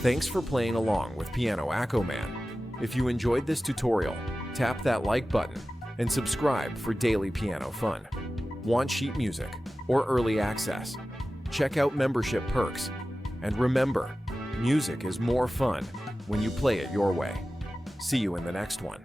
Thanks for playing along with Piano AccoMan. If you enjoyed this tutorial, tap that like button and subscribe for daily piano fun. Want sheet music or early access? Check out membership perks. And remember, music is more fun when you play it your way. See you in the next one.